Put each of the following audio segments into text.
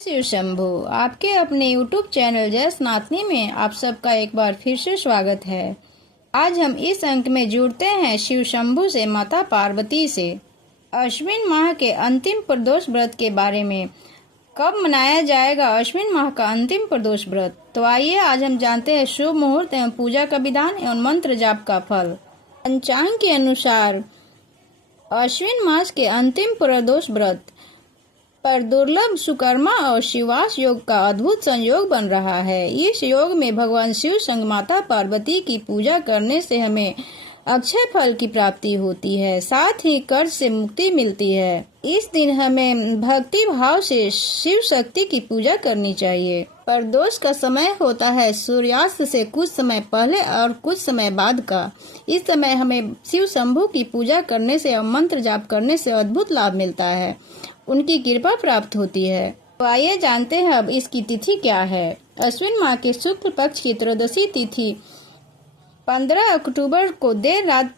शिव शंभू, आपके अपने YouTube channel जय सनातनी में आप सबका एक बार फिर से स्वागत है। आज हम इस अंक में जुड़ते हैं शिव शंभू से माता पार्वती से। अश्विन माह के अंतिम प्रदोष व्रत के बारे में। कब मनाया जाएगा अश्विन माह का अंतिम प्रदोष व्रत? तो आइए आज हम जानते हैं शुभ मुहूर्त एवं पूजा का विधान एवं मंत्र जाप का फल। पंचांग के अनुसार अश्विन मास के अंतिम प्रदोष व्रत पर दुर्लभ सुकर्मा और शिवास योग का अद्भुत संयोग बन रहा है। इस योग में भगवान शिव संग माता पार्वती की पूजा करने से हमें अक्षय फल की प्राप्ति होती है, साथ ही कर्ज से मुक्ति मिलती है। इस दिन हमें भक्ति भाव से शिव शक्ति की पूजा करनी चाहिए। प्रदोष का समय होता है सूर्यास्त से कुछ समय पहले और कुछ समय बाद का। इस समय हमें शिव शंभू की पूजा करने से और मंत्र जाप करने से अद्भुत लाभ मिलता है, उनकी कृपा प्राप्त होती है। तो आइए जानते हैं अब इसकी तिथि क्या है। अश्विन माह के शुक्ल पक्ष की त्रयोदशी तिथि 15 अक्टूबर को देर रात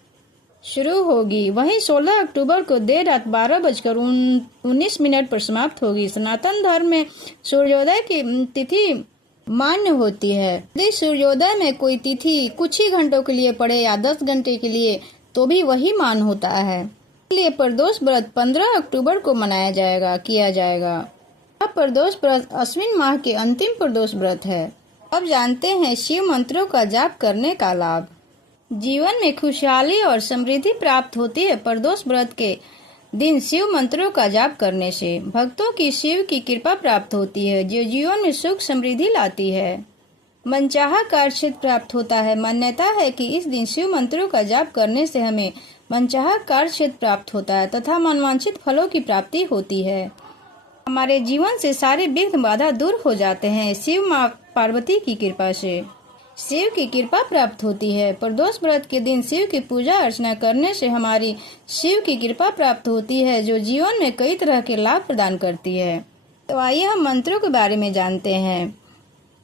शुरू होगी, वहीं 16 अक्टूबर को देर रात 12:19 पर समाप्त होगी। सनातन धर्म में सूर्योदय की तिथि मान्य होती है। यदि सूर्योदय में कोई तिथि कुछ ही घंटों के लिए पड़े या 10 घंटे के लिए तो भी वही मान होता है। इसलिए प्रदोष व्रत 15 अक्टूबर को किया जाएगा। यह प्रदोष व्रत अश्विन माह के अंतिम प्रदोष व्रत है। अब जानते हैं शिव मंत्रों का जाप करने का लाभ। जीवन में खुशहाली और समृद्धि प्राप्त होती है। प्रदोष व्रत के दिन शिव मंत्रों का जाप करने से भक्तों की शिव की कृपा प्राप्त होती है, जो जीवन में सुख समृद्धि लाती है। मनचाहा कार्य प्राप्त होता है। मान्यता है कि इस दिन शिव मंत्रों का जाप करने से हमें मनचाहा कार्य प्राप्त होता है तथा मनवांछित फलों की प्राप्ति होती है। हमारे जीवन से सारे विघ्न बाधा दूर हो जाते हैं। शिव माँ पार्वती की कृपा से शिव की कृपा प्राप्त होती है। प्रदोष व्रत के दिन शिव की पूजा अर्चना करने से हमारी शिव की कृपा प्राप्त होती है, जो जीवन में कई तरह के लाभ प्रदान करती है। तो आइए हम मंत्रों के बारे में जानते हैं।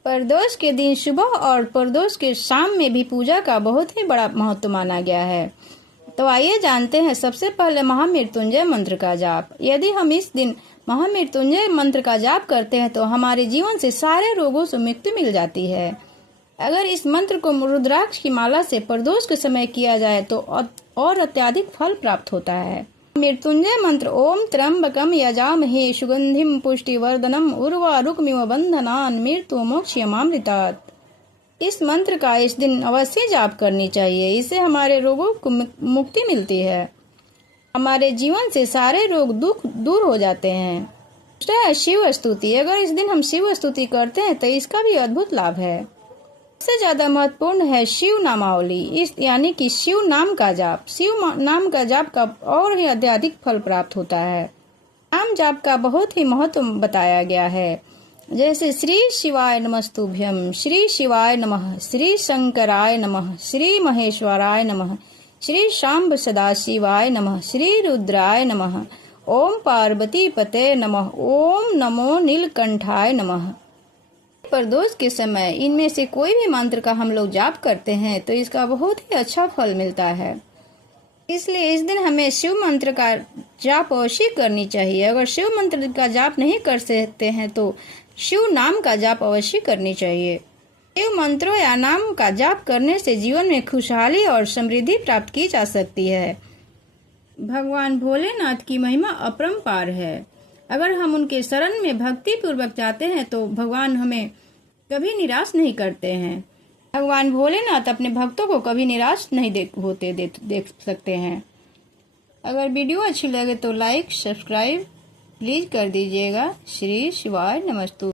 प्रदोष के दिन सुबह और प्रदोष के शाम में भी पूजा का बहुत ही बड़ा महत्व माना गया है। तो आइए जानते हैं सबसे पहले महामृत्युंजय मंत्र का जाप। यदि हम इस दिन महामृत्युंजय मंत्र का जाप करते हैं तो हमारे जीवन से सारे रोगों से मुक्ति मिल जाती है। अगर इस मंत्र को रुद्राक्ष की माला से प्रदोष के समय किया जाए तो और अत्यधिक फल प्राप्त होता है। मृत्युंजय मंत्र ओम त्र्यंबकम यजामहे सुगंधिम पुष्टिवर्धनम उर्वारुकमिव बंधनान् मृत्युमोक्षयमामृतात्। इस मंत्र का इस दिन अवश्य जाप करनी चाहिए। इससे हमारे रोगों को मुक्ति मिलती है। हमारे जीवन से सारे रोग दुख दूर हो जाते हैं। दूसरा है शिव स्तुति। अगर इस दिन हम शिव स्तुति करते हैं तो इसका भी अद्भुत लाभ है। सबसे ज्यादा महत्वपूर्ण है शिव नामावली, यानी कि शिव नाम का जाप। शिव नाम का जाप का और ही अत्यधिक फल प्राप्त होता है। नाम जाप का बहुत ही महत्व बताया गया है, जैसे श्री शिवाय नमस्तुभ्यम, श्री शिवाय नमः, श्री शंकराय नमः, श्री महेश्वराय नमः, श्री शांब सदाशिवाय नमः, श्री रुद्राय नमः, ओम पार्वती पते नमः, ओम नमो नीलकंठाय नमः। प्रदोष के समय इनमें से कोई भी मंत्र का हम लोग जाप करते हैं तो इसका बहुत ही अच्छा फल मिलता है। इसलिए इस दिन हमें शिव मंत्र का जाप अवश्य करनी चाहिए। अगर शिव मंत्र का जाप नहीं कर सकते हैं तो शिव नाम का जाप अवश्य करनी चाहिए। शिव मंत्रों या नाम का जाप करने से जीवन में खुशहाली और समृद्धि प्राप्त की जा सकती है। भगवान भोलेनाथ की महिमा अपरंपार है। अगर हम उनके शरण में भक्ति पूर्वक जाते हैं तो भगवान हमें कभी निराश नहीं करते हैं। भगवान भोलेनाथ अपने भक्तों को कभी निराश नहीं देख सकते हैं। अगर वीडियो अच्छी लगे तो लाइक सब्सक्राइब प्लीज कर दीजिएगा। श्री शिवाय नमस्तु।